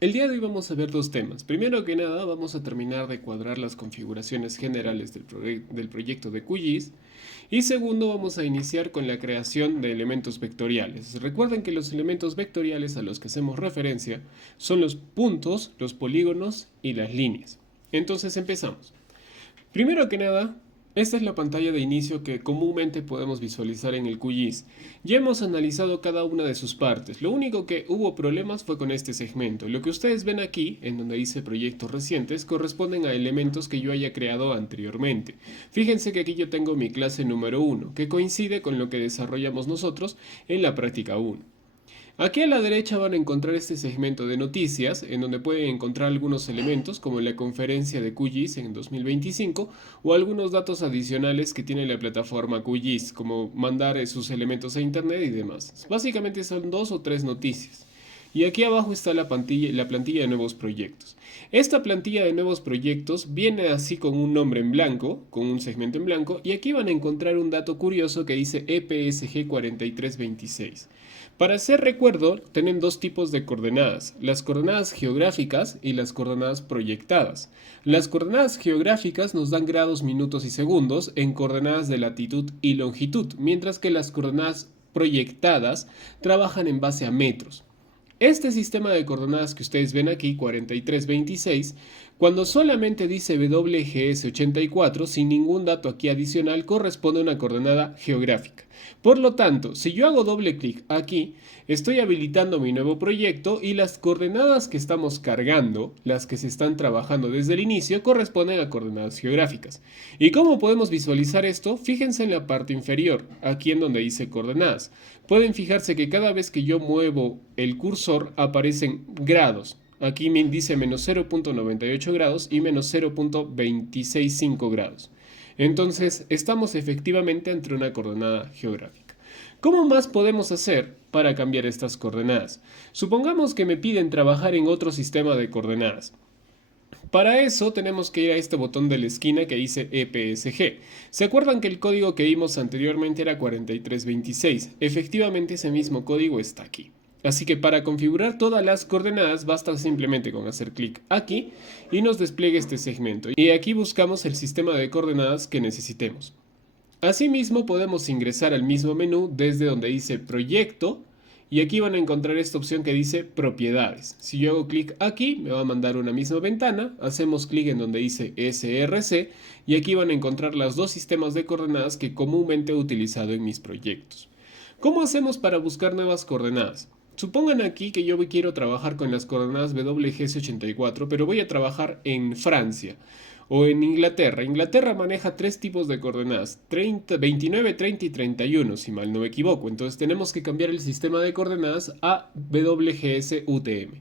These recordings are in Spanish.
El día de hoy vamos a ver dos temas. Primero que nada, vamos a terminar de cuadrar las configuraciones generales del proyecto de QGIS. Y segundo, vamos a iniciar con la creación de elementos vectoriales. Recuerden que los elementos vectoriales a los que hacemos referencia son los puntos, los polígonos y las líneas. Entonces empezamos. Primero que nada, esta es la pantalla de inicio que comúnmente podemos visualizar en el QGIS. Ya hemos analizado cada una de sus partes. Lo único que hubo problemas fue con este segmento. Lo que ustedes ven aquí, en donde dice proyectos recientes, corresponden a elementos que yo haya creado anteriormente. Fíjense que aquí yo tengo mi clase número 1, que coincide con lo que desarrollamos nosotros en la práctica 1. Aquí a la derecha van a encontrar este segmento de noticias, en donde pueden encontrar algunos elementos como la conferencia de QGIS en 2025 o algunos datos adicionales que tiene la plataforma QGIS, como mandar sus elementos a internet y demás. Básicamente son 2 o 3 noticias. Y aquí abajo está la plantilla de nuevos proyectos. Esta plantilla de nuevos proyectos viene así con un nombre en blanco, con un segmento en blanco, y aquí van a encontrar un dato curioso que dice EPSG 4326. Para hacer recuerdo, tienen dos tipos de coordenadas, las coordenadas geográficas y las coordenadas proyectadas. Las coordenadas geográficas nos dan grados, minutos y segundos en coordenadas de latitud y longitud, mientras que las coordenadas proyectadas trabajan en base a metros. Este sistema de coordenadas que ustedes ven aquí, 4326, cuando solamente dice WGS84, sin ningún dato aquí adicional, corresponde a una coordenada geográfica. Por lo tanto, si yo hago doble clic aquí, estoy habilitando mi nuevo proyecto y las coordenadas que estamos cargando, las que se están trabajando desde el inicio, corresponden a coordenadas geográficas. ¿Y cómo podemos visualizar esto? Fíjense en la parte inferior, aquí en donde dice coordenadas. Pueden fijarse que cada vez que yo muevo el cursor aparecen grados. Aquí me dice menos 0.98 grados y menos 0.265 grados. Entonces, estamos efectivamente ante una coordenada geográfica. ¿Cómo más podemos hacer para cambiar estas coordenadas? Supongamos que me piden trabajar en otro sistema de coordenadas. Para eso tenemos que ir a este botón de la esquina que dice EPSG. ¿Se acuerdan que el código que vimos anteriormente era 4326? Efectivamente ese mismo código está aquí. Así que para configurar todas las coordenadas basta simplemente con hacer clic aquí y nos despliega este segmento. Y aquí buscamos el sistema de coordenadas que necesitemos. Asimismo podemos ingresar al mismo menú desde donde dice Proyecto y aquí van a encontrar esta opción que dice Propiedades. Si yo hago clic aquí me va a mandar una misma ventana, hacemos clic en donde dice SRC y aquí van a encontrar los dos sistemas de coordenadas que comúnmente he utilizado en mis proyectos. ¿Cómo hacemos para buscar nuevas coordenadas? Supongan aquí que yo quiero trabajar con las coordenadas WGS84, pero voy a trabajar en Francia o en Inglaterra. Inglaterra maneja 3 tipos de coordenadas, 30, 29, 30 y 31, si mal no me equivoco. Entonces tenemos que cambiar el sistema de coordenadas a WGS-UTM.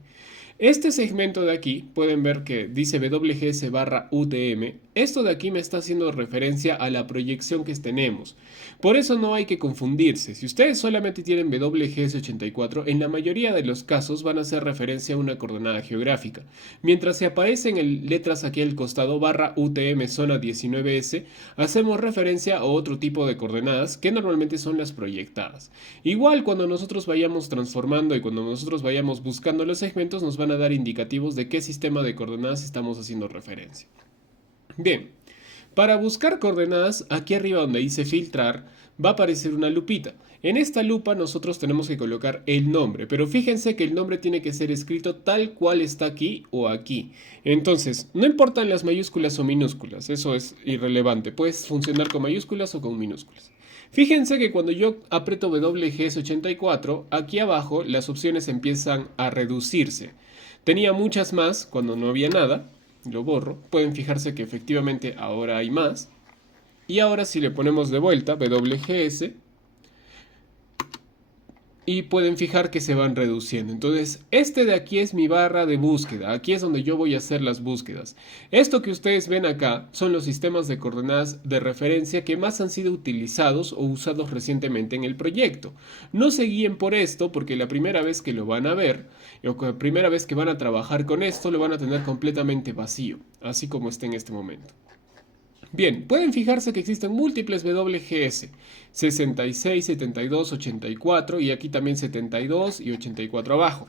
Este segmento de aquí, pueden ver que dice WGS/UTM. Esto de aquí me está haciendo referencia a la proyección que tenemos. Por eso no hay que confundirse. Si ustedes solamente tienen WGS84, en la mayoría de los casos van a hacer referencia a una coordenada geográfica. Mientras se aparecen letras aquí al costado /UTM zona 19S, hacemos referencia a otro tipo de coordenadas que normalmente son las proyectadas. Igual cuando nosotros vayamos transformando y cuando nosotros vayamos buscando los segmentos nos van a dar indicativos de qué sistema de coordenadas estamos haciendo referencia. Bien, para buscar coordenadas, aquí arriba donde dice filtrar, va a aparecer una lupita. En esta lupa nosotros tenemos que colocar el nombre, pero fíjense que el nombre tiene que ser escrito tal cual está aquí o aquí. Entonces, no importan las mayúsculas o minúsculas, eso es irrelevante, puedes funcionar con mayúsculas o con minúsculas. Fíjense que cuando yo aprieto WGS84, aquí abajo las opciones empiezan a reducirse. Tenía muchas más cuando no había nada, lo borro. Pueden fijarse que efectivamente ahora hay más. Y ahora si le ponemos de vuelta WGS, y pueden fijar que se van reduciendo. Entonces, este de aquí es mi barra de búsqueda. Aquí es donde yo voy a hacer las búsquedas. Esto que ustedes ven acá son los sistemas de coordenadas de referencia que más han sido utilizados o usados recientemente en el proyecto. No se guíen por esto porque la primera vez que lo van a ver o la primera vez que van a trabajar con esto lo van a tener completamente vacío, así como está en este momento. Bien, pueden fijarse que existen múltiples WGS, 66, 72, 84 y aquí también 72 y 84 abajo.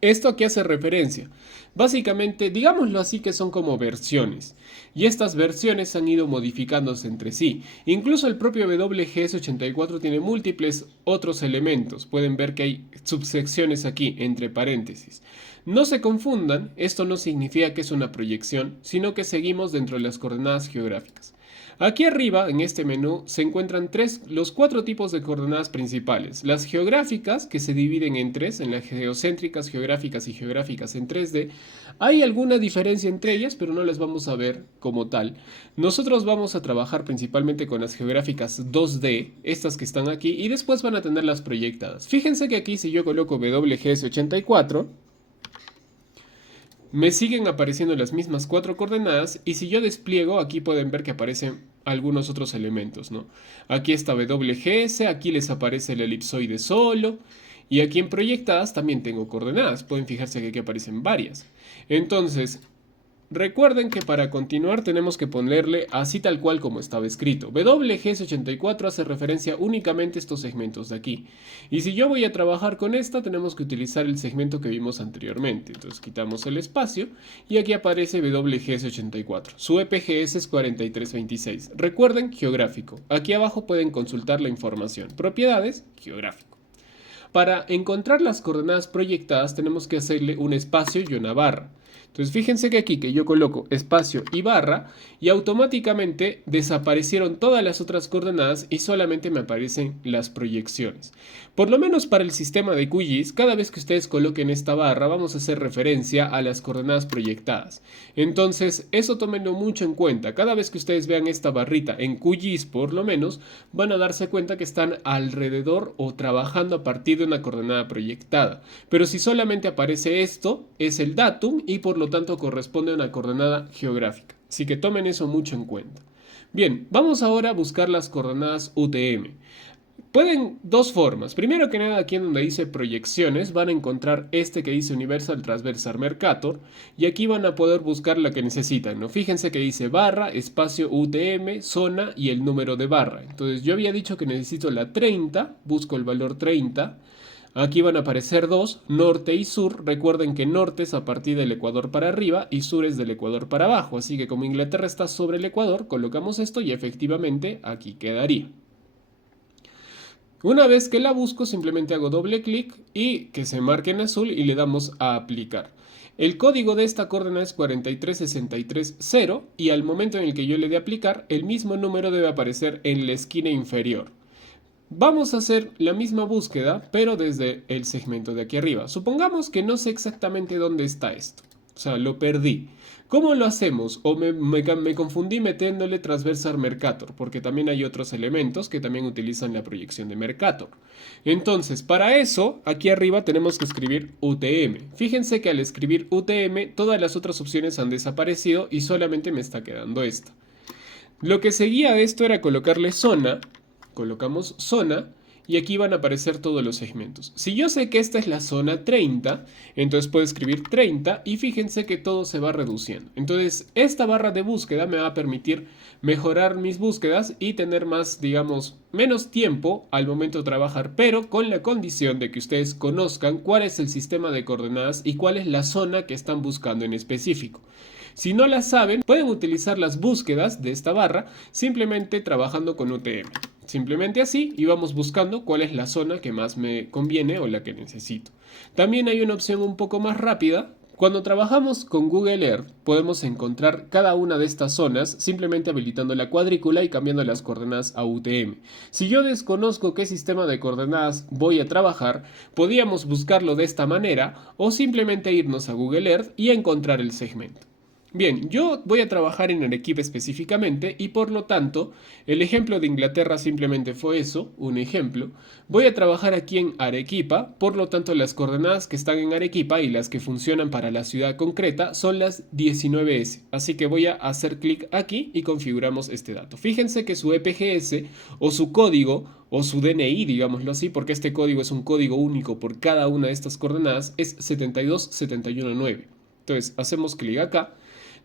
¿Esto a qué hace referencia? Básicamente, digámoslo así, que son como versiones. Y estas versiones han ido modificándose entre sí. Incluso el propio WGS84 tiene múltiples otros elementos. Pueden ver que hay subsecciones aquí, entre paréntesis. No se confundan, esto no significa que es una proyección, sino que seguimos dentro de las coordenadas geográficas. Aquí arriba, en este menú, se encuentran los cuatro tipos de coordenadas principales. Las geográficas, que se dividen en tres, en las geocéntricas, geográficas y geográficas en 3D. Hay alguna diferencia entre ellas, pero no las vamos a ver como tal. Nosotros vamos a trabajar principalmente con las geográficas 2D, estas que están aquí, y después van a tener las proyectadas. Fíjense que aquí si yo coloco WGS84, me siguen apareciendo las mismas cuatro coordenadas y si yo despliego, aquí pueden ver que aparecen algunos otros elementos, ¿no? Aquí está WGS, aquí les aparece el elipsoide solo y aquí en proyectadas también tengo coordenadas. Pueden fijarse que aquí aparecen varias. Entonces, recuerden que para continuar tenemos que ponerle así tal cual como estaba escrito. WGS84 hace referencia únicamente a estos segmentos de aquí. Y si yo voy a trabajar con esta, tenemos que utilizar el segmento que vimos anteriormente. Entonces quitamos el espacio y aquí aparece WGS84. Su EPGS es 4326. Recuerden, geográfico. Aquí abajo pueden consultar la información. Propiedades, geográfico. Para encontrar las coordenadas proyectadas tenemos que hacerle un espacio y una barra. Entonces fíjense que aquí que yo coloco espacio y barra y automáticamente desaparecieron todas las otras coordenadas y solamente me aparecen las proyecciones. Por lo menos para el sistema de QGIS, cada vez que ustedes coloquen esta barra vamos a hacer referencia a las coordenadas proyectadas. Entonces eso tómenlo mucho en cuenta. Cada vez que ustedes vean esta barrita en QGIS por lo menos van a darse cuenta que están alrededor o trabajando a partir de una coordenada proyectada. Pero si solamente aparece esto es el datum y por lo tanto corresponde a una coordenada geográfica. Así que tomen eso mucho en cuenta. Bien, vamos ahora a buscar las coordenadas UTM. Pueden dos formas. Primero que nada, aquí en donde dice proyecciones, van a encontrar este que dice Universal Transversal Mercator y aquí van a poder buscar la que necesitan, ¿no? Fíjense que dice barra, espacio UTM, zona y el número de barra. Entonces yo había dicho que necesito la 30, busco el valor 30. Aquí van a aparecer dos, norte y sur. Recuerden que norte es a partir del Ecuador para arriba y sur es del Ecuador para abajo. Así que como Inglaterra está sobre el Ecuador, colocamos esto y efectivamente aquí quedaría. Una vez que la busco, simplemente hago doble clic y que se marque en azul y le damos a aplicar. El código de esta coordenada es 43630 y al momento en el que yo le dé a aplicar, el mismo número debe aparecer en la esquina inferior. Vamos a hacer la misma búsqueda, pero desde el segmento de aquí arriba. Supongamos que no sé exactamente dónde está esto. O sea, lo perdí. ¿Cómo lo hacemos? O me confundí metiéndole transversal Mercator, porque también hay otros elementos que también utilizan la proyección de Mercator. Entonces, para eso, aquí arriba tenemos que escribir UTM. Fíjense que al escribir UTM, todas las otras opciones han desaparecido y solamente me está quedando esta. Lo que seguía de esto era colocarle zona. Colocamos zona y aquí van a aparecer todos los segmentos. Si yo sé que esta es la zona 30, entonces puedo escribir 30 y fíjense que todo se va reduciendo. Entonces esta barra de búsqueda me va a permitir mejorar mis búsquedas y tener más, digamos, menos tiempo al momento de trabajar, pero con la condición de que ustedes conozcan cuál es el sistema de coordenadas y cuál es la zona que están buscando en específico. Si no la saben, pueden utilizar las búsquedas de esta barra simplemente trabajando con UTM. Simplemente así y vamos buscando cuál es la zona que más me conviene o la que necesito. También hay una opción un poco más rápida. Cuando trabajamos con Google Earth podemos encontrar cada una de estas zonas simplemente habilitando la cuadrícula y cambiando las coordenadas a UTM. Si yo desconozco qué sistema de coordenadas voy a trabajar, podríamos buscarlo de esta manera o simplemente irnos a Google Earth y encontrar el segmento. Bien, yo voy a trabajar en Arequipa específicamente y por lo tanto el ejemplo de Inglaterra simplemente fue eso, un ejemplo. Voy a trabajar aquí en Arequipa, por lo tanto las coordenadas que están en Arequipa y las que funcionan para la ciudad concreta son las 19S. Así que voy a hacer clic aquí y configuramos este dato. Fíjense que su EPGS o su código o su DNI, digámoslo así, porque este código es un código único por cada una de estas coordenadas, es 72719. Entonces hacemos clic acá.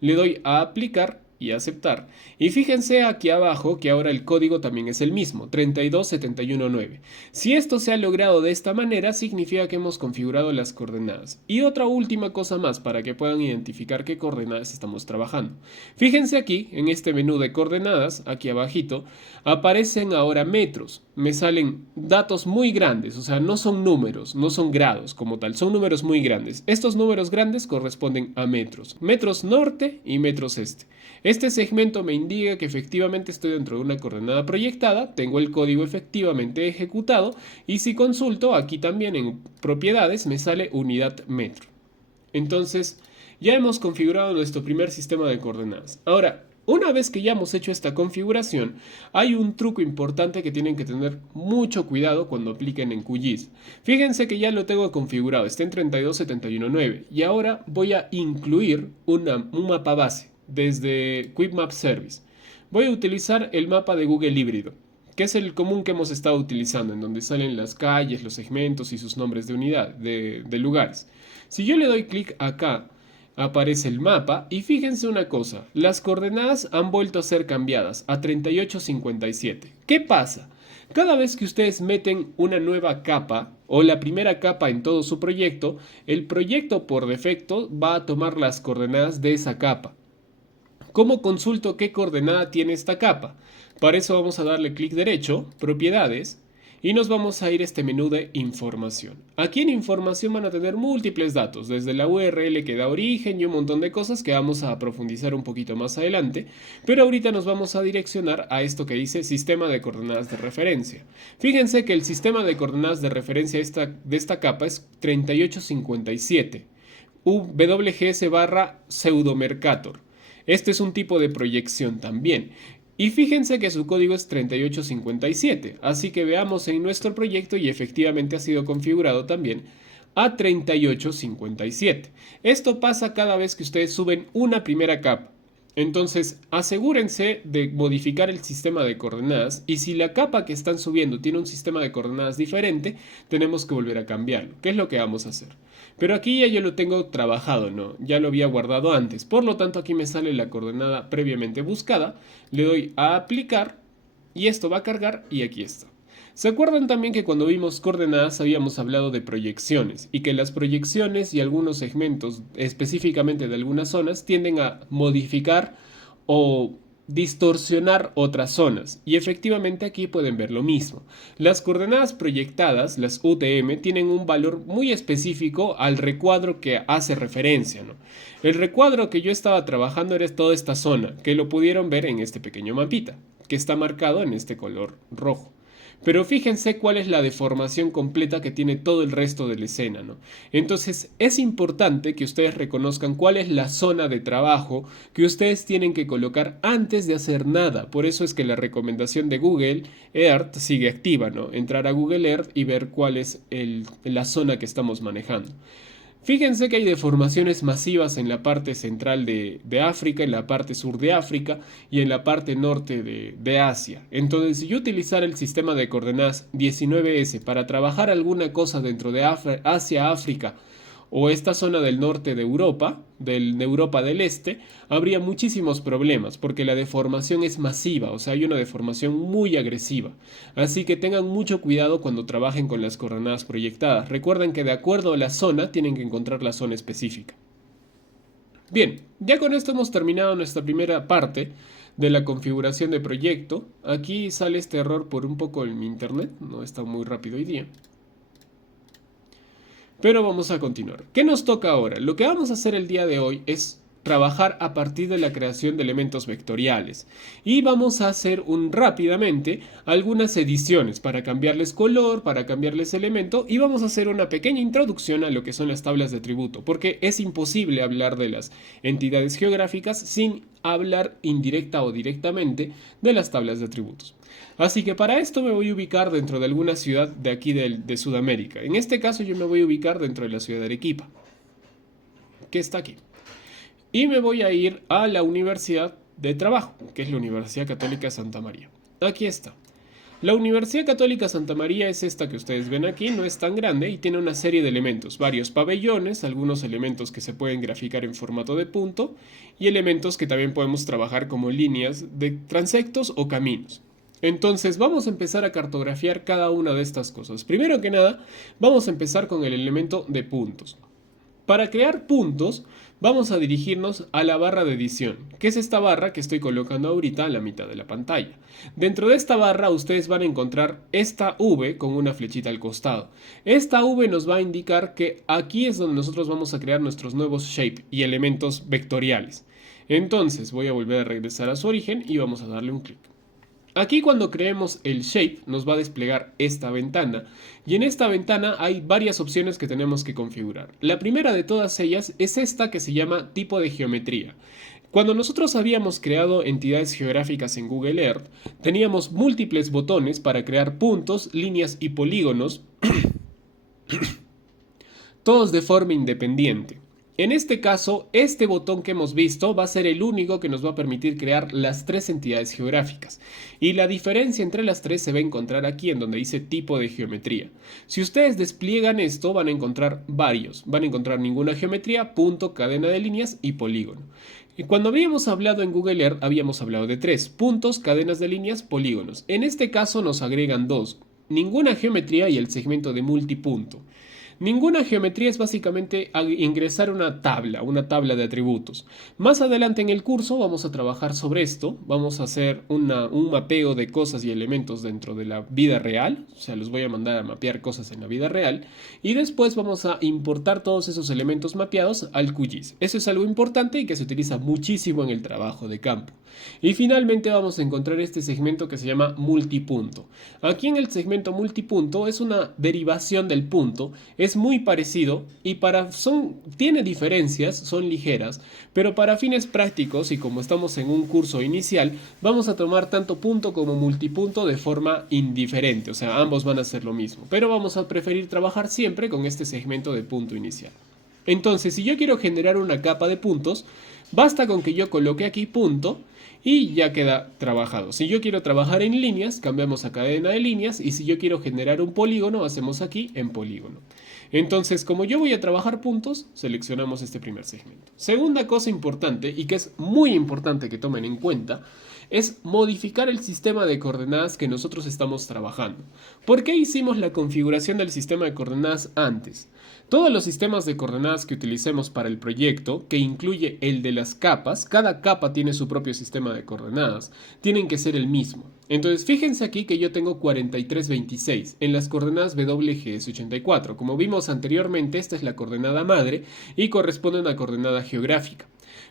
Le doy a aplicar y aceptar. Y fíjense aquí abajo que ahora el código también es el mismo, 32719. Si esto se ha logrado de esta manera, significa que hemos configurado las coordenadas. Y otra última cosa más para que puedan identificar qué coordenadas estamos trabajando. Fíjense aquí, en este menú de coordenadas, aquí abajito, aparecen ahora metros. Me salen datos muy grandes, o sea, no son números, no son grados como tal, son números muy grandes. Estos números grandes corresponden a metros. Metros norte y metros este. Este segmento me indica que efectivamente estoy dentro de una coordenada proyectada, tengo el código efectivamente ejecutado y si consulto aquí también en propiedades me sale unidad metro. Entonces ya hemos configurado nuestro primer sistema de coordenadas. Ahora, una vez que ya hemos hecho esta configuración, hay un truco importante que tienen que tener mucho cuidado cuando apliquen en QGIS. Fíjense que ya lo tengo configurado, está en 32719 y ahora voy a incluir un mapa base desde Quick Map Service. Voy a utilizar el mapa de Google híbrido, que es el común que hemos estado utilizando, en donde salen las calles, los segmentos y sus nombres de unidad, de lugares. Si yo le doy clic acá, aparece el mapa y fíjense una cosa, las coordenadas han vuelto a ser cambiadas a 3857. ¿Qué pasa? Cada vez que ustedes meten una nueva capa o la primera capa en todo su proyecto, el proyecto por defecto va a tomar las coordenadas de esa capa. ¿Cómo consulto qué coordenada tiene esta capa? Para eso vamos a darle clic derecho, propiedades, y nos vamos a ir a este menú de información. Aquí en información van a tener múltiples datos, desde la URL que da origen y un montón de cosas que vamos a profundizar un poquito más adelante, pero ahorita nos vamos a direccionar a esto que dice sistema de coordenadas de referencia. Fíjense que el sistema de coordenadas de referencia de esta capa es 3857, WGS/pseudomercator. Este es un tipo de proyección también. Y fíjense que su código es 3857, así que veamos en nuestro proyecto y efectivamente ha sido configurado también a 3857. Esto pasa cada vez que ustedes suben una primera capa. Entonces asegúrense de modificar el sistema de coordenadas y si la capa que están subiendo tiene un sistema de coordenadas diferente, tenemos que volver a cambiarlo, que es lo que vamos a hacer. Pero aquí ya yo lo tengo trabajado, ¿no? Ya lo había guardado antes, por lo tanto aquí me sale la coordenada previamente buscada, le doy a aplicar y esto va a cargar y aquí está. ¿Se acuerdan también que cuando vimos coordenadas habíamos hablado de proyecciones y que las proyecciones y algunos segmentos, específicamente de algunas zonas, tienden a modificar o distorsionar otras zonas? Y efectivamente aquí pueden ver lo mismo. Las coordenadas proyectadas, las UTM, tienen un valor muy específico al recuadro que hace referencia, ¿no? El recuadro que yo estaba trabajando era toda esta zona, que lo pudieron ver en este pequeño mapita, que está marcado en este color rojo. Pero fíjense cuál es la deformación completa que tiene todo el resto de la escena, ¿no? Entonces es importante que ustedes reconozcan cuál es la zona de trabajo que ustedes tienen que colocar antes de hacer nada. Por eso es que la recomendación de Google Earth sigue activa, ¿no? Entrar a Google Earth y ver cuál es la zona que estamos manejando. Fíjense que hay deformaciones masivas en la parte central de África, en la parte sur de África y en la parte norte de Asia. Entonces, si yo utilizara el sistema de coordenadas 19S para trabajar alguna cosa dentro de Asia, África o esta zona del norte de Europa del Este, habría muchísimos problemas porque la deformación es masiva, o sea, hay una deformación muy agresiva. Así que tengan mucho cuidado cuando trabajen con las coordenadas proyectadas. Recuerden que de acuerdo a la zona tienen que encontrar la zona específica. Bien, ya con esto hemos terminado nuestra primera parte de la configuración de proyecto. Aquí sale este error por un poco en mi internet, no está muy rápido hoy día. Pero vamos a continuar. ¿Qué nos toca ahora? Lo que vamos a hacer el día de hoy es trabajar a partir de la creación de elementos vectoriales y vamos a hacer rápidamente algunas ediciones para cambiarles color, para cambiarles elemento y vamos a hacer una pequeña introducción a lo que son las tablas de atributo porque es imposible hablar de las entidades geográficas sin hablar indirecta o directamente de las tablas de atributos. Así que para esto me voy a ubicar dentro de alguna ciudad de aquí de Sudamérica. En este caso yo me voy a ubicar dentro de la ciudad de Arequipa, que está aquí. Y me voy a ir a la Universidad de Trabajo, que es la Universidad Católica de Santa María. Aquí está. La Universidad Católica Santa María es esta que ustedes ven aquí, no es tan grande y tiene una serie de elementos, varios pabellones, algunos elementos que se pueden graficar en formato de punto y elementos que también podemos trabajar como líneas de transectos o caminos. Entonces vamos a empezar a cartografiar cada una de estas cosas. Primero que nada, vamos a empezar con el elemento de puntos. Para crear puntos, vamos a dirigirnos a la barra de edición, que es esta barra que estoy colocando ahorita a la mitad de la pantalla. Dentro de esta barra ustedes van a encontrar esta V con una flechita al costado. Esta V nos va a indicar que aquí es donde nosotros vamos a crear nuestros nuevos shape y elementos vectoriales. Entonces voy a volver a regresar a su origen y vamos a darle un clic. Aquí cuando creemos el shape nos va a desplegar esta ventana y en esta ventana hay varias opciones que tenemos que configurar. La primera de todas ellas es esta que se llama tipo de geometría. Cuando nosotros habíamos creado entidades geográficas en Google Earth, teníamos múltiples botones para crear puntos, líneas y polígonos, todos de forma independiente. En este caso, este botón que hemos visto va a ser el único que nos va a permitir crear las tres entidades geográficas. Y la diferencia entre las tres se va a encontrar aquí en donde dice tipo de geometría. Si ustedes despliegan esto van a encontrar varios. Van a encontrar ninguna geometría, punto, cadena de líneas y polígono. Y cuando habíamos hablado en Google Earth habíamos hablado de tres, puntos, cadenas de líneas, polígonos. En este caso nos agregan dos, ninguna geometría y el segmento de multipunto. Ninguna geometría es básicamente ingresar una tabla de atributos. Más adelante en el curso vamos a trabajar sobre esto, vamos a hacer un mapeo de cosas y elementos dentro de la vida real, o sea, los voy a mandar a mapear cosas en la vida real, y después vamos a importar todos esos elementos mapeados al QGIS. Eso es algo importante y que se utiliza muchísimo en el trabajo de campo. Y finalmente vamos a encontrar este segmento que se llama multipunto. Aquí en el segmento multipunto es una derivación del punto, es muy parecido y tiene diferencias, son ligeras, pero para fines prácticos y como estamos en un curso inicial, vamos a tomar tanto punto como multipunto de forma indiferente, o sea, ambos van a ser lo mismo, pero vamos a preferir trabajar siempre con este segmento de punto inicial. Entonces, si yo quiero generar una capa de puntos, basta con que yo coloque aquí punto y ya queda trabajado. Si yo quiero trabajar en líneas, cambiamos a cadena de líneas y si yo quiero generar un polígono, hacemos aquí en polígono. Entonces, como yo voy a trabajar puntos, seleccionamos este primer segmento. Segunda cosa importante y que es muy importante que tomen en cuenta es modificar el sistema de coordenadas que nosotros estamos trabajando. ¿Por qué hicimos la configuración del sistema de coordenadas antes? Todos los sistemas de coordenadas que utilicemos para el proyecto, que incluye el de las capas, cada capa tiene su propio sistema de coordenadas, tienen que ser el mismo. Entonces fíjense aquí que yo tengo 4326 en las coordenadas WGS84. Como vimos anteriormente, esta es la coordenada madre y corresponde a una coordenada geográfica.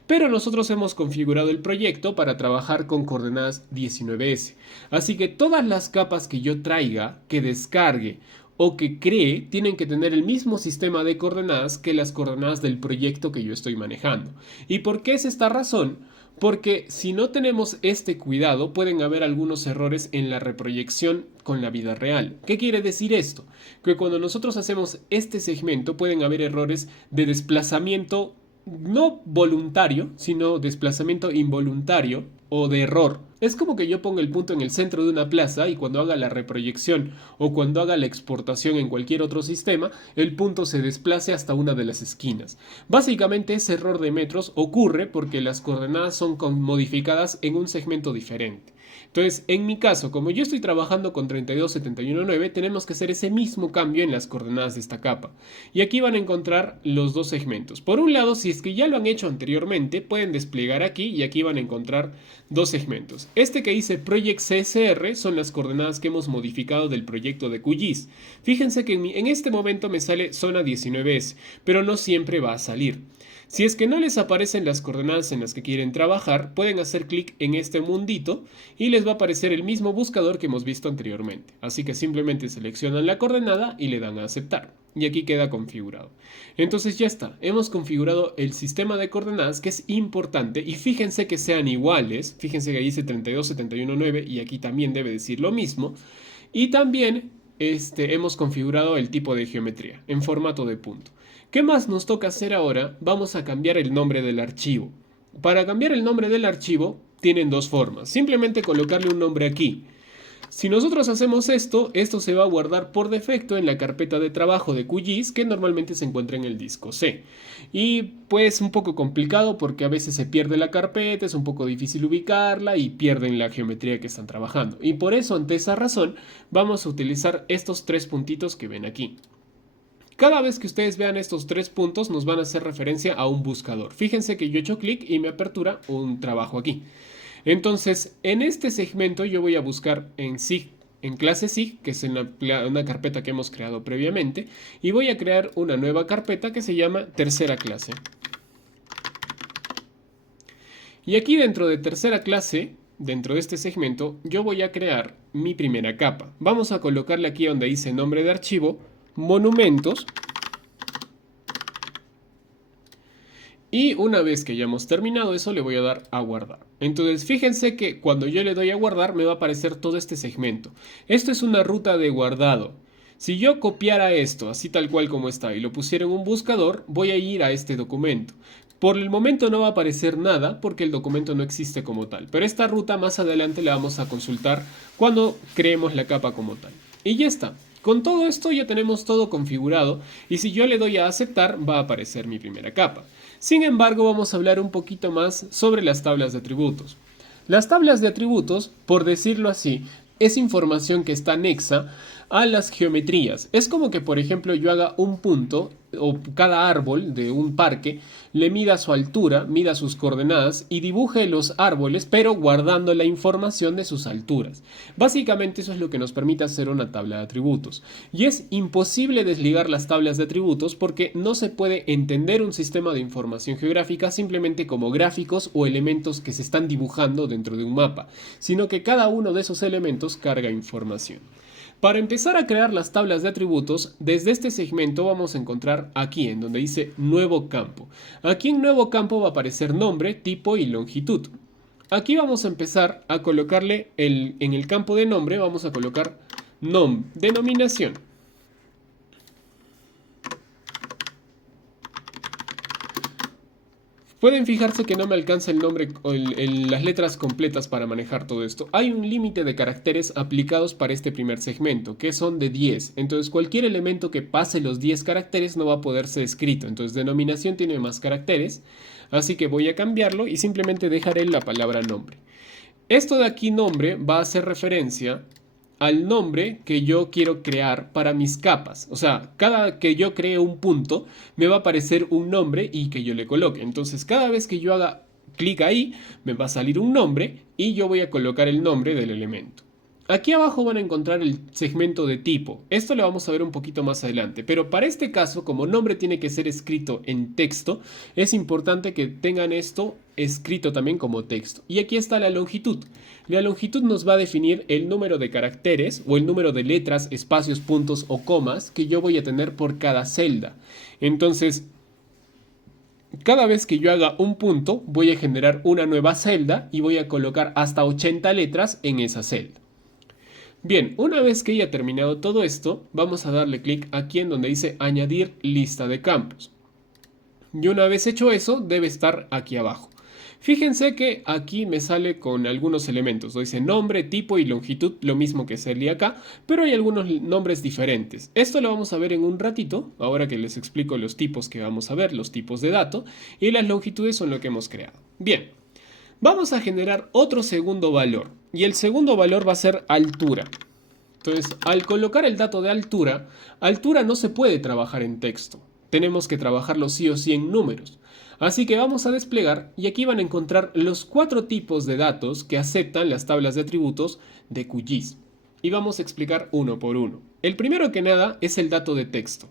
Pero nosotros hemos configurado el proyecto para trabajar con coordenadas 19S. Así que todas las capas que yo traiga, que descargue o que cree, tienen que tener el mismo sistema de coordenadas que las coordenadas del proyecto que yo estoy manejando. ¿Y por qué es esta razón? Porque si no tenemos este cuidado, pueden haber algunos errores en la reproyección con la vida real. ¿Qué quiere decir esto? Que cuando nosotros hacemos este segmento, pueden haber errores de desplazamiento no voluntario, sino desplazamiento involuntario o de error. Es como que yo ponga el punto en el centro de una plaza y cuando haga la reproyección o cuando haga la exportación en cualquier otro sistema, el punto se desplace hasta una de las esquinas. Básicamente ese error de metros ocurre porque las coordenadas son modificadas en un segmento diferente. Entonces, en mi caso, como yo estoy trabajando con 32.71.9, tenemos que hacer ese mismo cambio en las coordenadas de esta capa. Y aquí van a encontrar los dos segmentos. Por un lado, si es que ya lo han hecho anteriormente, pueden desplegar aquí y aquí van a encontrar dos segmentos. Este que dice Project CSR son las coordenadas que hemos modificado del proyecto de QGIS. Fíjense que en este momento me sale zona 19S, pero no siempre va a salir. Si es que no les aparecen las coordenadas en las que quieren trabajar, pueden hacer clic en este mundito y les va a aparecer el mismo buscador que hemos visto anteriormente. Así que simplemente seleccionan la coordenada y le dan a aceptar. Y aquí queda configurado. Entonces ya está, hemos configurado el sistema de coordenadas que es importante y fíjense que sean iguales. Fíjense que ahí dice 32.71.9 y aquí también debe decir lo mismo. Y también hemos configurado el tipo de geometría en formato de punto. ¿Qué más nos toca hacer ahora? Vamos a cambiar el nombre del archivo. Para cambiar el nombre del archivo tienen dos formas. Simplemente colocarle un nombre aquí. Si nosotros hacemos esto, esto se va a guardar por defecto en la carpeta de trabajo de QGIS que normalmente se encuentra en el disco C. Y pues un poco complicado porque a veces se pierde la carpeta, es un poco difícil ubicarla y pierden la geometría que están trabajando. Y por eso, ante esa razón, vamos a utilizar estos tres puntitos que ven aquí. Cada vez que ustedes vean estos tres puntos nos van a hacer referencia a un buscador. Fíjense que yo he hecho clic y me apertura un trabajo aquí. Entonces, en este segmento yo voy a buscar en SIG, en clase SIG, que es una carpeta que hemos creado previamente, y voy a crear una nueva carpeta que se llama tercera clase. Y aquí dentro de tercera clase, dentro de este segmento, yo voy a crear mi primera capa. Vamos a colocarle aquí donde dice nombre de archivo, monumentos. Y una vez que ya hemos terminado eso, le voy a dar a guardar. Entonces, fíjense que cuando yo le doy a guardar, me va a aparecer todo este segmento. Esto es una ruta de guardado. Si yo copiara esto, así tal cual como está, y lo pusiera en un buscador, voy a ir a este documento. Por el momento no va a aparecer nada, porque el documento no existe como tal. Pero esta ruta más adelante la vamos a consultar cuando creemos la capa como tal. Y ya está. Con todo esto ya tenemos todo configurado, y si yo le doy a aceptar, va a aparecer mi primera capa. Sin embargo, vamos a hablar un poquito más sobre las tablas de atributos. Las tablas de atributos, por decirlo así, es información que está anexa a las geometrías. Es como que, por ejemplo, yo haga un punto o cada árbol de un parque, le mida su altura, mida sus coordenadas y dibuje los árboles, pero guardando la información de sus alturas. Básicamente eso es lo que nos permite hacer una tabla de atributos. Y es imposible desligar las tablas de atributos porque no se puede entender un sistema de información geográfica simplemente como gráficos o elementos que se están dibujando dentro de un mapa, sino que cada uno de esos elementos carga información. Para empezar a crear las tablas de atributos, desde este segmento vamos a encontrar aquí en donde dice nuevo campo. Aquí en nuevo campo va a aparecer nombre, tipo y longitud. Aquí vamos a empezar a colocarle en el campo de nombre vamos a colocar denominación. Pueden fijarse que no me alcanza el nombre o las letras completas para manejar todo esto. Hay un límite de caracteres aplicados para este primer segmento, que son de 10. Entonces cualquier elemento que pase los 10 caracteres no va a poder ser escrito. Entonces denominación tiene más caracteres, así que voy a cambiarlo y simplemente dejaré la palabra nombre. Esto de aquí nombre va a hacer referencia al nombre que yo quiero crear para mis capas. O sea, cada que yo cree un punto, me va a aparecer un nombre y que yo le coloque. Entonces, cada vez que yo haga clic ahí, me va a salir un nombre y yo voy a colocar el nombre del elemento. Aquí abajo van a encontrar el segmento de tipo. Esto lo vamos a ver un poquito más adelante, pero para este caso, como nombre tiene que ser escrito en texto, es importante que tengan esto escrito también como texto. Y aquí está la longitud. La longitud nos va a definir el número de caracteres o el número de letras, espacios, puntos o comas que yo voy a tener por cada celda. Entonces, cada vez que yo haga un punto, voy a generar una nueva celda y voy a colocar hasta 80 letras en esa celda. Bien, una vez que haya terminado todo esto, vamos a darle clic aquí en donde dice añadir lista de campos. Y una vez hecho eso, debe estar aquí abajo. Fíjense que aquí me sale con algunos elementos. Dice nombre, tipo y longitud, lo mismo que salía acá, pero hay algunos nombres diferentes. Esto lo vamos a ver en un ratito, ahora que les explico los tipos que vamos a ver, los tipos de dato, y las longitudes son lo que hemos creado. Bien. Vamos a generar otro segundo valor y el segundo valor va a ser altura. Entonces, al colocar el dato de altura, altura no se puede trabajar en texto. Tenemos que trabajarlo sí o sí en números. Así que vamos a desplegar y aquí van a encontrar los 4 tipos de datos que aceptan las tablas de atributos de QGIS. Y vamos a explicar uno por uno. El primero que nada es el dato de texto.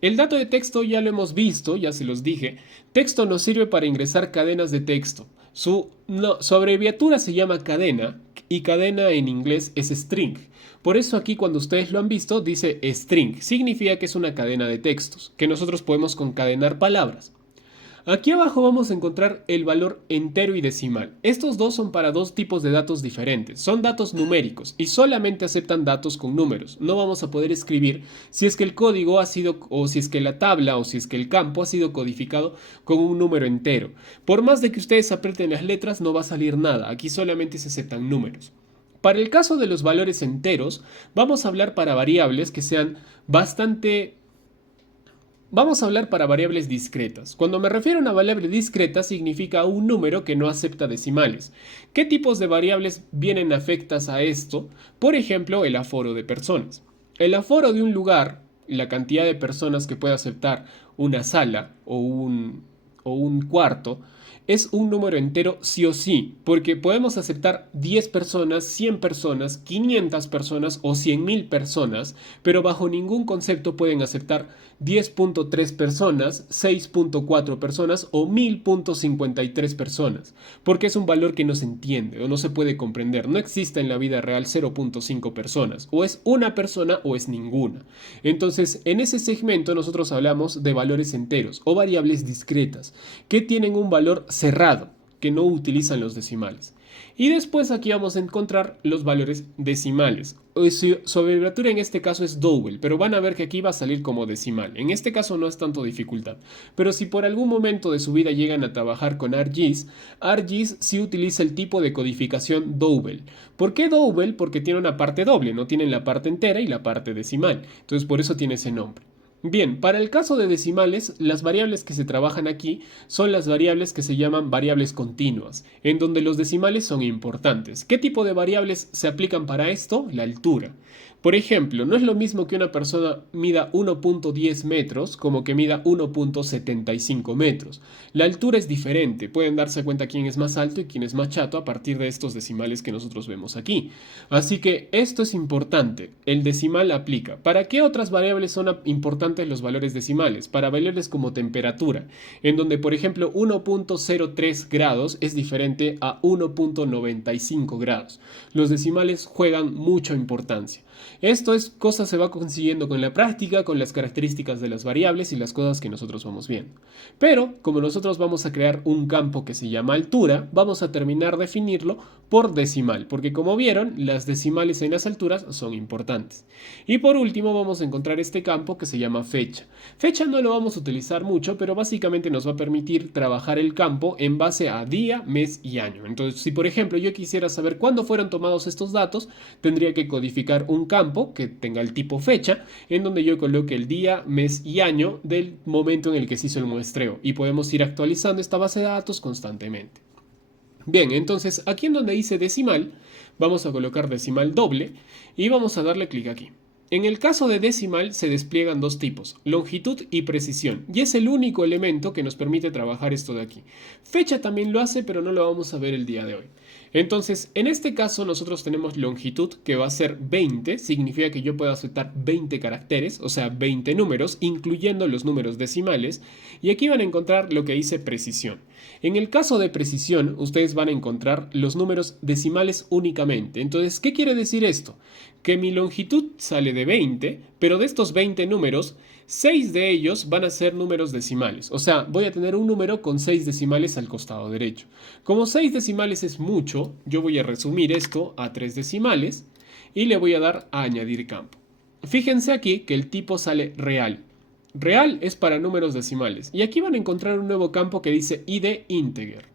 El dato de texto ya lo hemos visto, ya se los dije. Texto nos sirve para ingresar cadenas de texto. Su abreviatura se llama cadena y cadena en inglés es string. Por eso aquí cuando ustedes lo han visto dice string. Significa que es una cadena de textos, que nosotros podemos concadenar palabras. Aquí abajo vamos a encontrar el valor entero y decimal. Estos dos son para dos tipos de datos diferentes. Son datos numéricos y solamente aceptan datos con números. No vamos a poder escribir si es que el código ha sido, o si es que la tabla o si es que el campo ha sido codificado con un número entero. Por más de que ustedes aprieten las letras no va a salir nada. Aquí solamente se aceptan números. Para el caso de los valores enteros, vamos a hablar para variables que sean Vamos a hablar para variables discretas. Cuando me refiero a una variable discreta significa un número que no acepta decimales. ¿Qué tipos de variables vienen afectas a esto? Por ejemplo, el aforo de personas. El aforo de un lugar, la cantidad de personas que puede aceptar una sala o un cuarto, es un número entero sí o sí, porque podemos aceptar 10 personas, 100 personas, 500 personas o 100.000 personas, pero bajo ningún concepto pueden aceptar 10.3 personas, 6.4 personas o 1000.53 personas, porque es un valor que no se entiende o no se puede comprender. No existe en la vida real 0.5 personas, o es una persona o es ninguna. Entonces, en ese segmento nosotros hablamos de valores enteros o variables discretas, que tienen un valor cerrado, que no utilizan los decimales. Y después aquí vamos a encontrar los valores decimales. Su abreviatura en este caso es double, pero van a ver que aquí va a salir como decimal. En este caso no es tanto dificultad. Pero si por algún momento de su vida llegan a trabajar con ARGIS, ARGIS sí utiliza el tipo de codificación double. ¿Por qué double? Porque tiene una parte doble, no tienen la parte entera y la parte decimal. Entonces por eso tiene ese nombre. Bien, para el caso de decimales, las variables que se trabajan aquí son las variables que se llaman variables continuas, en donde los decimales son importantes. ¿Qué tipo de variables se aplican para esto? La altura. Por ejemplo, no es lo mismo que una persona mida 1.10 metros como que mida 1.75 metros. La altura es diferente, pueden darse cuenta quién es más alto y quién es más chato a partir de estos decimales que nosotros vemos aquí. Así que esto es importante, el decimal aplica. ¿Para qué otras variables son importantes los valores decimales? Para valores como temperatura, en donde por ejemplo 1.03 grados es diferente a 1.95 grados. Los decimales juegan mucha importancia. Se va consiguiendo con la práctica, con las características de las variables y las cosas que nosotros vamos viendo. Pero, como nosotros vamos a crear un campo que se llama altura, vamos a terminar de definirlo por decimal, porque como vieron, las decimales en las alturas son importantes. Y por último vamos a encontrar este campo que se llama fecha. Fecha no lo vamos a utilizar mucho, pero básicamente nos va a permitir trabajar el campo en base a día, mes y año. Entonces, si por ejemplo yo quisiera saber cuándo fueron tomados estos datos, tendría que codificar un campo que tenga el tipo fecha, en donde yo coloque el día, mes y año del momento en el que se hizo el muestreo, y podemos ir actualizando esta base de datos constantemente. Bien, entonces aquí en donde dice decimal, vamos a colocar decimal doble y vamos a darle clic aquí. En el caso de decimal se despliegan dos tipos, longitud y precisión, y es el único elemento que nos permite trabajar esto de aquí. Fecha también lo hace, pero no lo vamos a ver el día de hoy. Entonces, en este caso nosotros tenemos longitud que va a ser 20, significa que yo puedo aceptar 20 caracteres, o sea 20 números, incluyendo los números decimales, y aquí van a encontrar lo que dice precisión. En el caso de precisión, ustedes van a encontrar los números decimales únicamente. Entonces, ¿qué quiere decir esto? Que mi longitud sale de 20, pero de estos 20 números, 6 de ellos van a ser números decimales. O sea, voy a tener un número con 6 decimales al costado derecho. Como 6 decimales es mucho, yo voy a resumir esto a 3 decimales y le voy a dar a añadir campo. Fíjense aquí que el tipo sale real. Real es para números decimales. Y aquí van a encontrar un nuevo campo que dice id integer.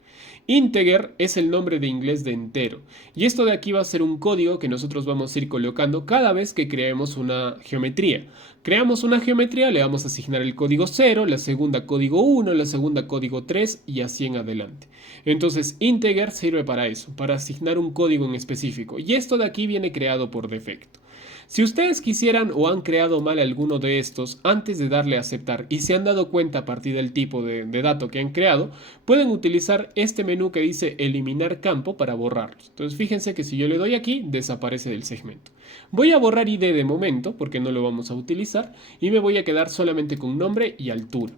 Integer es el nombre de inglés de entero. Y esto de aquí va a ser un código que nosotros vamos a ir colocando cada vez que creemos una geometría. Creamos una geometría, le vamos a asignar el código 0, la segunda código 1, la segunda código 3 y así en adelante. Entonces, integer sirve para eso, para asignar un código en específico. Y esto de aquí viene creado por defecto. Si ustedes quisieran o han creado mal alguno de estos antes de darle a aceptar y se han dado cuenta a partir del tipo de dato que han creado, pueden utilizar este menú que dice eliminar campo para borrarlos. Entonces fíjense que si yo le doy aquí, desaparece del segmento. Voy a borrar ID de momento porque no lo vamos a utilizar y me voy a quedar solamente con nombre y altura.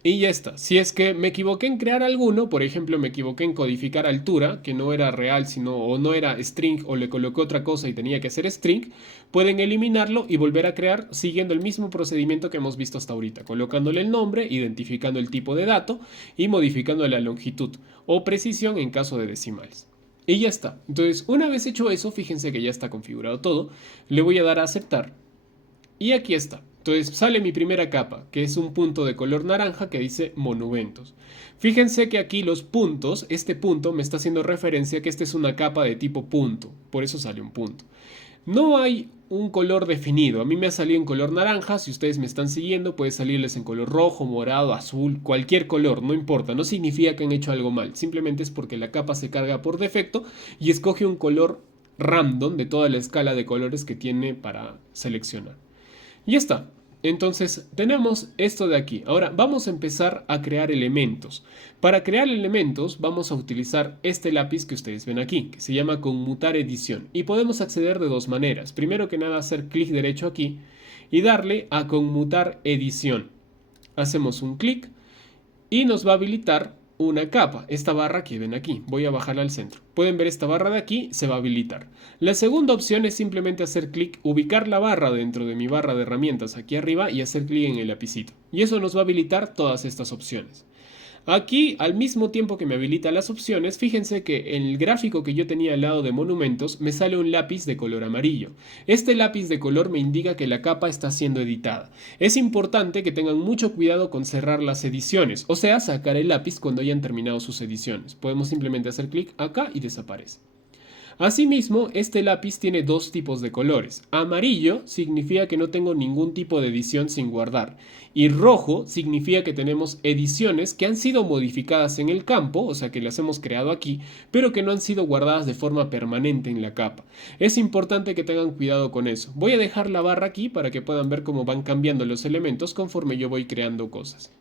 Y ya está. Si es que me equivoqué en crear alguno, por ejemplo me equivoqué en codificar altura, que no era real o no era string o le coloqué otra cosa y tenía que ser string, pueden eliminarlo y volver a crear siguiendo el mismo procedimiento que hemos visto hasta ahorita, colocándole el nombre, identificando el tipo de dato y modificando la longitud o precisión en caso de decimales. Y ya está. Entonces, una vez hecho eso, fíjense que ya está configurado todo, le voy a dar a aceptar y aquí está. Entonces sale mi primera capa, que es un punto de color naranja que dice monumentos. Fíjense que aquí los puntos, este punto me está haciendo referencia a que esta es una capa de tipo punto, por eso sale un punto. No hay un color definido, a mí me ha salido en color naranja, si ustedes me están siguiendo puede salirles en color rojo, morado, azul, cualquier color, no importa, no significa que han hecho algo mal, simplemente es porque la capa se carga por defecto y escoge un color random de toda la escala de colores que tiene para seleccionar. Y ya está. Entonces tenemos esto de aquí. Ahora vamos a empezar a crear elementos. Para crear elementos vamos a utilizar este lápiz que ustedes ven aquí, que se llama conmutar edición. Y podemos acceder de dos maneras. Primero que nada hacer clic derecho aquí y darle a conmutar edición. Hacemos un clic y nos va a habilitar una capa, esta barra que ven aquí. Voy a bajarla al centro. Pueden ver esta barra de aquí, se va a habilitar. La segunda opción es simplemente hacer clic, ubicar la barra dentro de mi barra de herramientas aquí arriba y hacer clic en el lapicito. Y eso nos va a habilitar todas estas opciones. Aquí, al mismo tiempo que me habilita las opciones, fíjense que en el gráfico que yo tenía al lado de monumentos me sale un lápiz de color amarillo. Este lápiz de color me indica que la capa está siendo editada. Es importante que tengan mucho cuidado con cerrar las ediciones, o sea, sacar el lápiz cuando hayan terminado sus ediciones. Podemos simplemente hacer clic acá y desaparece. Asimismo, este lápiz tiene dos tipos de colores. Amarillo significa que no tengo ningún tipo de edición sin guardar. Y rojo significa que tenemos ediciones que han sido modificadas en el campo, o sea que las hemos creado aquí, pero que no han sido guardadas de forma permanente en la capa. Es importante que tengan cuidado con eso. Voy a dejar la barra aquí para que puedan ver cómo van cambiando los elementos conforme yo voy creando cosas.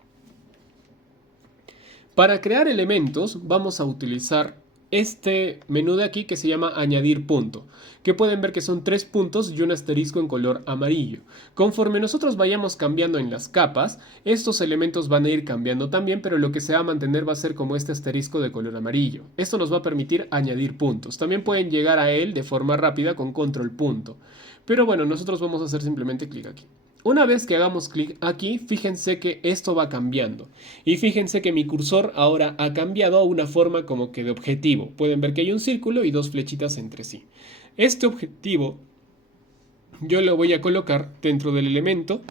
Para crear elementos vamos a utilizar este menú de aquí que se llama añadir punto, que pueden ver que son 3 puntos y un asterisco en color amarillo. Conforme nosotros vayamos cambiando en las capas, estos elementos van a ir cambiando también, pero lo que se va a mantener va a ser como este asterisco de color amarillo. Esto nos va a permitir añadir puntos. También pueden llegar a él de forma rápida con control punto. Pero bueno, nosotros vamos a hacer simplemente clic aquí. Una vez que hagamos clic aquí, fíjense que esto va cambiando. Y fíjense que mi cursor ahora ha cambiado a una forma como que de objetivo. Pueden ver que hay un círculo y dos flechitas entre sí. Este objetivo yo lo voy a colocar dentro del elemento.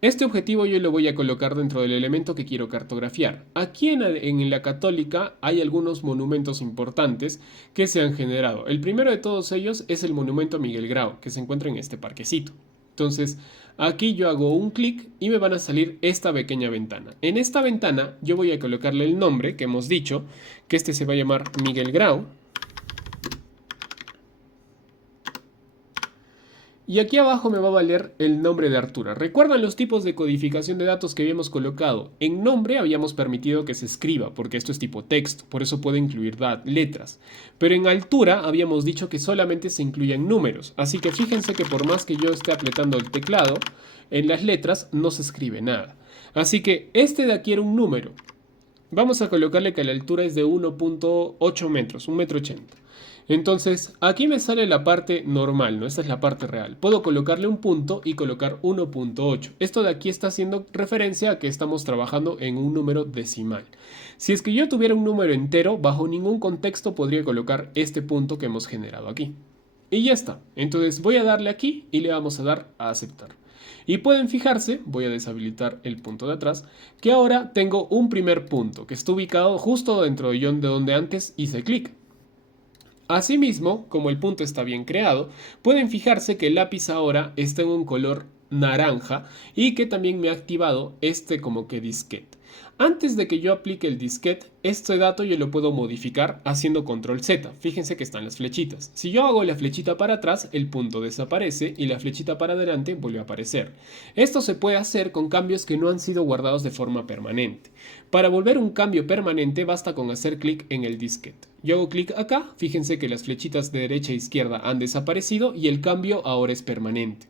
Este objetivo yo lo voy a colocar dentro del elemento que quiero cartografiar. Aquí en la Católica hay algunos monumentos importantes que se han generado. El primero de todos ellos es el monumento a Miguel Grau, que se encuentra en este parquecito. Entonces, aquí yo hago un clic y me van a salir esta pequeña ventana. En esta ventana yo voy a colocarle el nombre que hemos dicho, que este se va a llamar Miguel Grau. Y aquí abajo me va a valer el nombre de Artura. ¿Recuerdan los tipos de codificación de datos que habíamos colocado? En nombre habíamos permitido que se escriba, porque esto es tipo texto, por eso puede incluir letras. Pero en altura habíamos dicho que solamente se incluyen números. Así que fíjense que por más que yo esté apretando el teclado, en las letras no se escribe nada. Así que este de aquí era un número. Vamos a colocarle que la altura es de 1.8 metros, 1,80 m. Entonces, aquí me sale la parte normal, ¿no? Esta es la parte real. Puedo colocarle un punto y colocar 1.8. Esto de aquí está haciendo referencia a que estamos trabajando en un número decimal. Si es que yo tuviera un número entero, bajo ningún contexto podría colocar este punto que hemos generado aquí. Y ya está. Entonces voy a darle aquí y le vamos a dar a aceptar. Y pueden fijarse, voy a deshabilitar el punto de atrás, que ahora tengo un primer punto que está ubicado justo dentro de donde antes hice clic. Asimismo, como el punto está bien creado, pueden fijarse que el lápiz ahora está en un color naranja y que también me ha activado este como que disquete. Antes de que yo aplique el disquete, este dato yo lo puedo modificar haciendo control Z. Fíjense que están las flechitas. Si yo hago la flechita para atrás, el punto desaparece y la flechita para adelante vuelve a aparecer. Esto se puede hacer con cambios que no han sido guardados de forma permanente. Para volver un cambio permanente basta con hacer clic en el disquete. Yo hago clic acá, fíjense que las flechitas de derecha e izquierda han desaparecido y el cambio ahora es permanente.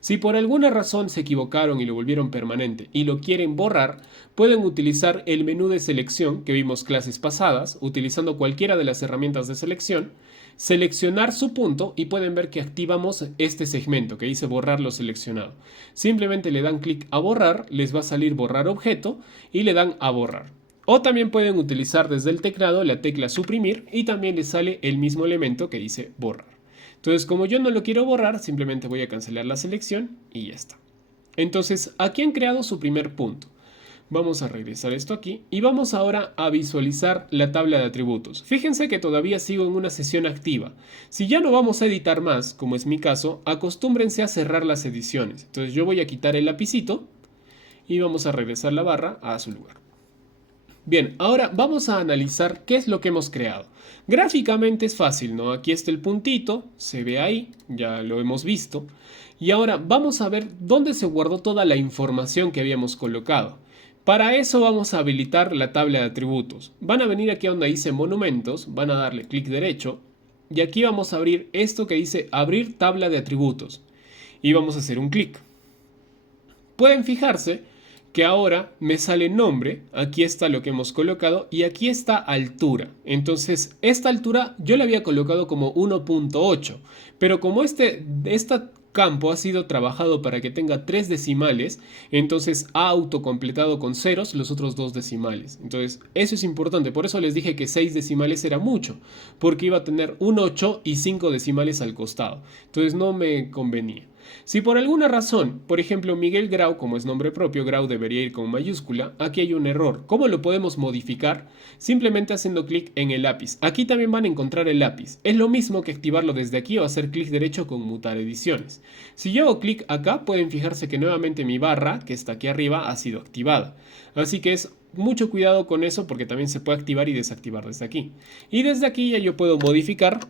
Si por alguna razón se equivocaron y lo volvieron permanente y lo quieren borrar, pueden utilizar el menú de selección que vimos clases pasadas, utilizando cualquiera de las herramientas de selección, seleccionar su punto y pueden ver que activamos este segmento que dice borrar lo seleccionado. Simplemente le dan clic a borrar, les va a salir borrar objeto y le dan a borrar. O también pueden utilizar desde el teclado la tecla suprimir y también les sale el mismo elemento que dice borrar. Entonces, como yo no lo quiero borrar, simplemente voy a cancelar la selección y ya está. Entonces, aquí han creado su primer punto. Vamos a regresar esto aquí y vamos ahora a visualizar la tabla de atributos. Fíjense que todavía sigo en una sesión activa. Si ya no vamos a editar más, como es mi caso, acostúmbrense a cerrar las ediciones. Entonces yo voy a quitar el lapicito y vamos a regresar la barra a su lugar. Bien, ahora vamos a analizar qué es lo que hemos creado. Gráficamente es fácil, ¿no? Aquí está el puntito, se ve ahí, ya lo hemos visto. Y ahora vamos a ver dónde se guardó toda la información que habíamos colocado. Para eso vamos a habilitar la tabla de atributos. Van a venir aquí a donde dice monumentos, van a darle clic derecho y aquí vamos a abrir esto que dice abrir tabla de atributos y vamos a hacer un clic. Pueden fijarse que ahora me sale nombre, aquí está lo que hemos colocado y aquí está altura. Entonces esta altura yo la había colocado como 1.8, pero como esta campo ha sido trabajado para que tenga 3 decimales, entonces ha autocompletado con ceros los otros 2 decimales. Entonces eso es importante, por eso les dije que 6 decimales era mucho, porque iba a tener un 8 y 5 decimales al costado. Entonces no me convenía. Si por alguna razón, por ejemplo Miguel Grau, como es nombre propio, Grau debería ir con mayúscula, aquí hay un error. ¿Cómo lo podemos modificar? Simplemente haciendo clic en el lápiz. Aquí también van a encontrar el lápiz. Es lo mismo que activarlo desde aquí o hacer clic derecho con mutar ediciones. Si yo hago clic acá, pueden fijarse que nuevamente mi barra, que está aquí arriba, ha sido activada. Así que es mucho cuidado con eso porque también se puede activar y desactivar desde aquí. Y desde aquí ya yo puedo modificar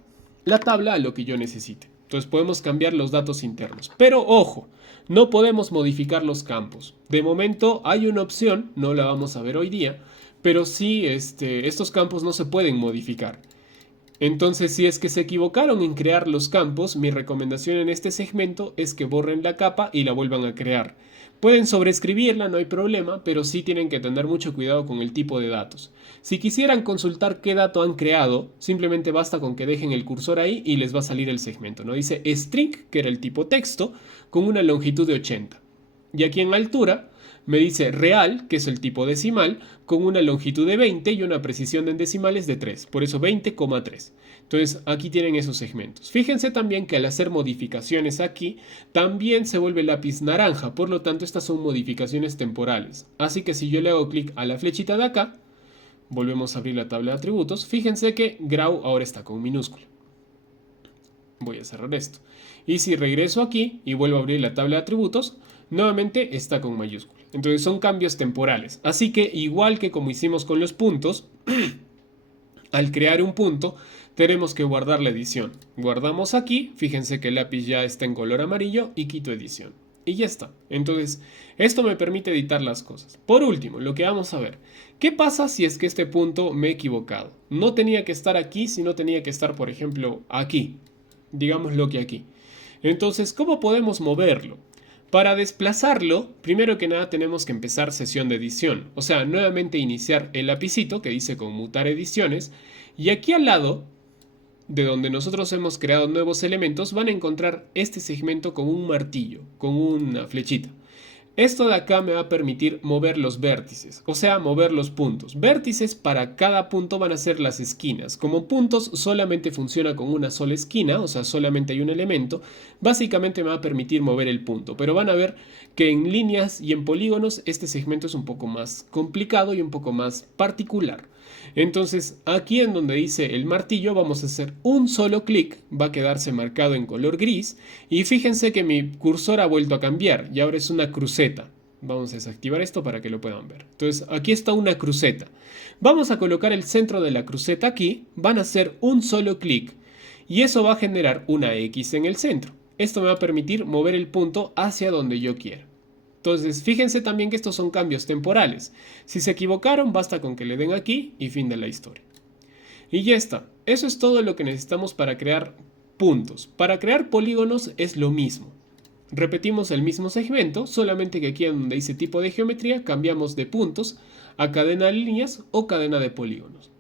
la tabla a lo que yo necesite. Entonces podemos cambiar los datos internos. Pero ojo, no podemos modificar los campos. De momento hay una opción, no la vamos a ver hoy día, pero sí estos campos no se pueden modificar. Entonces, si es que se equivocaron en crear los campos, mi recomendación en este segmento es que borren la capa y la vuelvan a crear. Pueden sobreescribirla, no hay problema, pero sí tienen que tener mucho cuidado con el tipo de datos. Si quisieran consultar qué dato han creado, simplemente basta con que dejen el cursor ahí y les va a salir el segmento, ¿no? Dice string, que era el tipo texto, con una longitud de 80. Y aquí en altura me dice real, que es el tipo decimal, con una longitud de 20 y una precisión en decimales de 3. Por eso 20,3. Entonces aquí tienen esos segmentos. Fíjense también que al hacer modificaciones aquí, también se vuelve el lápiz naranja. Por lo tanto, estas son modificaciones temporales. Así que si yo le hago clic a la flechita de acá, volvemos a abrir la tabla de atributos. Fíjense que Grau ahora está con minúscula. Voy a cerrar esto. Y si regreso aquí y vuelvo a abrir la tabla de atributos, nuevamente está con mayúscula. Entonces son cambios temporales. Así que igual que como hicimos con los puntos, al crear un punto tenemos que guardar la edición. Guardamos aquí, fíjense que el lápiz ya está en color amarillo y quito edición. Y ya está. Entonces esto me permite editar las cosas. Por último, lo que vamos a ver. ¿Qué pasa si es que este punto me he equivocado? No tenía que estar aquí, sino tenía que estar, por ejemplo, aquí. Digámoslo que aquí. Entonces, ¿cómo podemos moverlo? Para desplazarlo, primero que nada tenemos que empezar sesión de edición. O sea, nuevamente iniciar el lapicito que dice conmutar ediciones. Y aquí al lado, de donde nosotros hemos creado nuevos elementos, van a encontrar este segmento con un martillo, con una flechita. Esto de acá me va a permitir mover los vértices, o sea, mover los puntos. Vértices para cada punto van a ser las esquinas. Como puntos solamente funciona con una sola esquina, o sea, solamente hay un elemento, básicamente me va a permitir mover el punto. Pero van a ver que en líneas y en polígonos este segmento es un poco más complicado y un poco más particular. Entonces, aquí en donde dice el martillo vamos a hacer un solo clic, va a quedarse marcado en color gris y fíjense que mi cursor ha vuelto a cambiar y ahora es una cruceta. Vamos a desactivar esto para que lo puedan ver. Entonces, aquí está una cruceta. Vamos a colocar el centro de la cruceta aquí, van a hacer un solo clic y eso va a generar una X en el centro. Esto me va a permitir mover el punto hacia donde yo quiera. Entonces, fíjense también que estos son cambios temporales. Si se equivocaron, basta con que le den aquí y fin de la historia. Y ya está. Eso es todo lo que necesitamos para crear puntos. Para crear polígonos es lo mismo. Repetimos el mismo segmento, solamente que aquí donde dice tipo de geometría, cambiamos de puntos a cadena de líneas o cadena de polígonos.